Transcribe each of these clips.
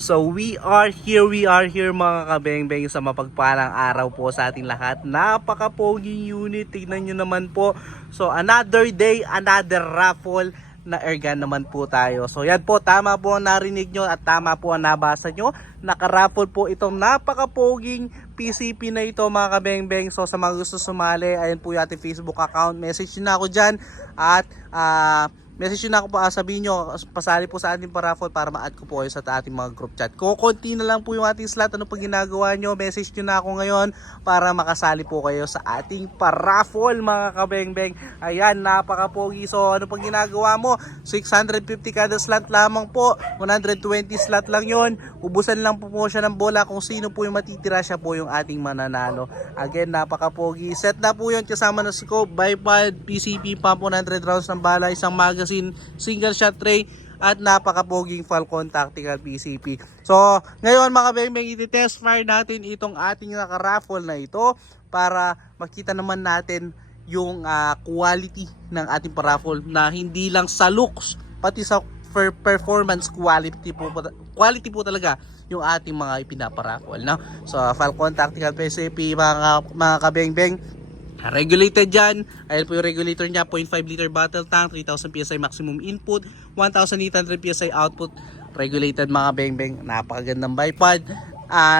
So we are here mga kabengbeng sa mapagpalang araw po sa ating lahat. Napaka-poging unit, tignan nyo naman po. So another day, another raffle na airgun naman po tayo. So yan po, tama po ang narinig nyo at tama po ang nabasa nyo. Naka-raffle po itong napaka-poging PCP na ito mga kabengbeng. So sa mga gusto sumali, ayun po yung ating Facebook account. Message nyo na ako dyan at message nyo na ako pa, sabihin nyo, pasali po sa ating paraffle para ma-add ko po kayo sa ating mga group chat. Kukunti na lang po yung ating slot. Ano pag ginagawa nyo? Message nyo na ako ngayon para makasali po kayo sa ating paraffle mga kabengbeng. Ayan, napaka-pogi. So ano pag ginagawa mo? 650 kada slot lamang po. 120 slot lang yon. Ubusan lang po siya ng bola. Kung sino po yung matitira, siya po yung ating mananalo. Again, napaka-pogi. Set na po yun kasama na scope, bipod, PCP, pump 100 rounds ng bala, isang magazine, single shot tray at napaka-poging Falcon Tactical PCP. So, ngayon mga kabengbeng, i-test fire natin itong ating naka-raffle na ito para makita naman natin yung quality ng ating paraffle na hindi lang sa looks, pati sa performance quality po talaga yung ating mga ipinaparaffle, no? So, Falcon Tactical PCP mga kabengbeng, regulated dyan. Ayan po yung regulator nya, 0.5 liter battle tank, 3000 PSI maximum input, 1800 PSI output. Regulated mga bengbeng, napakagandang bipod.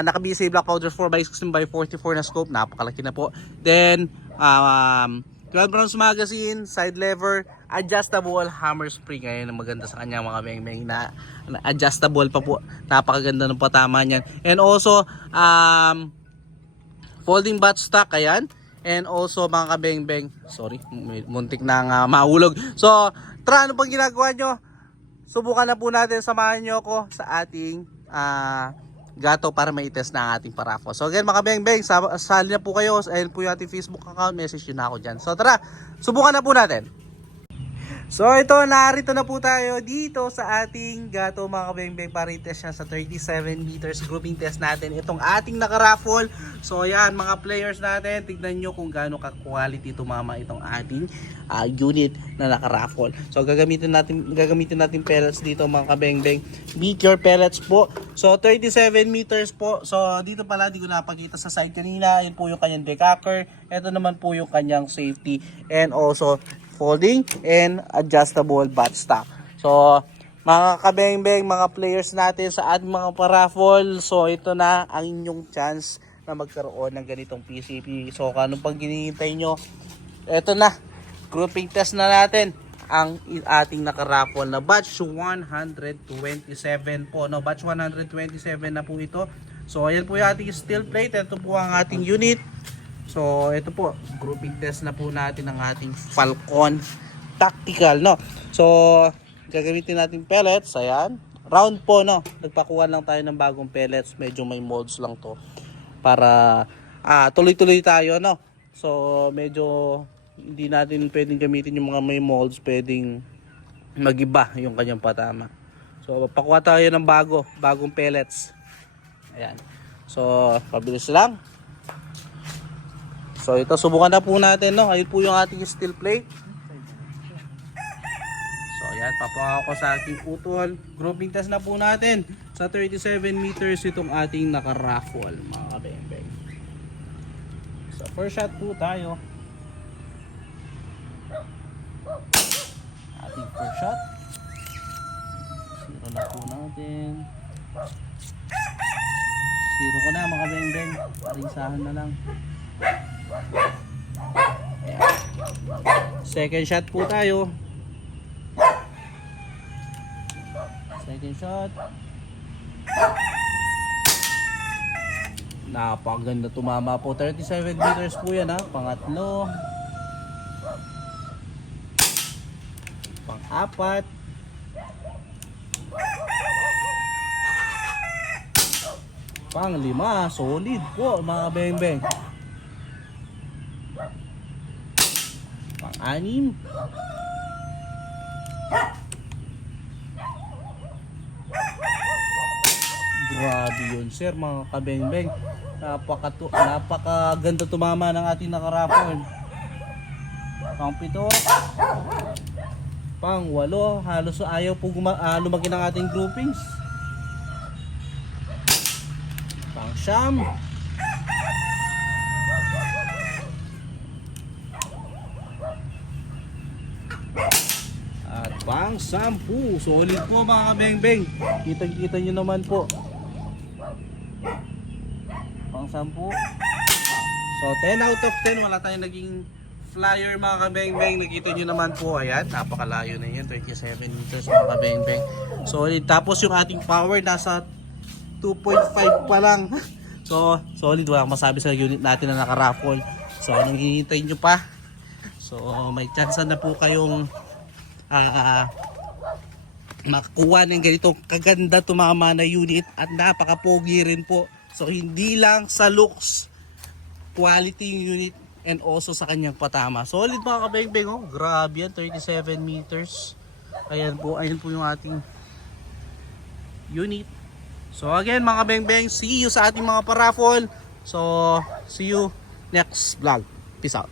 Naka-BSA Black Powder 4x16x44 na scope, napakalaki na po. Then 12 rounds magazine, side lever, adjustable hammer spring. Ayan ang maganda sa kanya mga bengbeng, na adjustable pa po, napakaganda ng patama niyan. And also folding buttstock, ayan. And also mga kabengbeng, sorry, muntik na mahulog. So, tara, ano pang ginagawa nyo? Subukan na po natin, samahan nyo ako sa ating gato para mai-test na ang ating paraffle. So again mga kabengbeng, sali na po kayo. Ayun po yung ating Facebook account, message nyo na ako dyan. So tara, subukan na po natin. So ito, narito na po tayo dito sa ating gato mga kabengbeng para i-test niya sa 37 meters grouping test natin itong ating naka-raffle. So ayan mga players natin, tignan nyo kung gaano ka-quality tumama itong ating unit na naka-raffle. So gagamitin natin pellets dito mga kabengbeng. Meteor pellets po. So 37 meters po. So dito pala, di ko napakita sa side kanina. Ayun po yung kanyang decacker. Ito naman po yung kanyang safety and also folding and adjustable buttstock. So mga kabengbeng, mga players natin sa ating mga paraffle, so ito na ang inyong chance na magkaroon ng ganitong PCP. So anong pang hinihintay nyo? Ito na, grouping test na natin ang ating naka-raffle na batch 127 po, no? Batch 127 na po ito. So ayan po yung ating steel plate. Ito po ang ating unit. So ito po, grouping test na po natin ang ating Falcon Tactical, no? So gagamitin natin pellets, ayan. Round po, no? Nagpakuha lang tayo ng bagong pellets, medyo may molds lang to para tuloy-tuloy tayo, no? So medyo hindi natin pwedeng gamitin yung mga may molds, pwedeng magiba yung kanyang patama. So pakuha tayo ng bagong pellets. Ayan. So pabilis lang. So ito, subukan na po natin, no? Ayun po yung ating steel plate. So ayan, papakuha ko sa ating putol. Grouping test na po natin sa 37 meters itong ating naka-raffle mga kabengbeng. So first shot po tayo. Ating first shot. Zero na po natin. Zero ko na mga kabengbeng. Parisahan na lang. Second shot po tayo. Second shot. Napakaganda tumama po. 37 meters po yan, ha. Pangatlo. Pang-apat. Pang-lima. Solid po mga bengbeng. Pang-anim. Grabe yun sir mga kabengbeng. Napakaganda tumama ng ating naka-raffle. Pang-pito. Pang-walo. Halos ayaw po lumaki ng ating groupings. Pang siyam. At pang 10. Solid po mga kabeng-beng. Kitang-kita nyo naman po. Pang 10. So 10 out of 10. Wala tayong naging flyer mga kabeng-beng. Nakita nyo naman po. Ayan, napakalayo na yun. 27 meters mga kabeng-beng. Solid. Tapos yung ating power nasa 2.5 pa lang. So solid. Wala akong masabi sa unit natin na naka-raffle. So anong hinihintay nyo pa? So may chance na po kayong makakuha ng ganitong kaganda tumama na unit at napaka-pogi rin po. So hindi lang sa looks, quality yung unit and also sa kanyang patama. Solid mga kabeng-beng, oh. Grabe yan, 37 meters. Ayan po yung ating unit. So again mga kabeng-beng, see you sa ating mga paraffle. So see you next vlog. Peace out.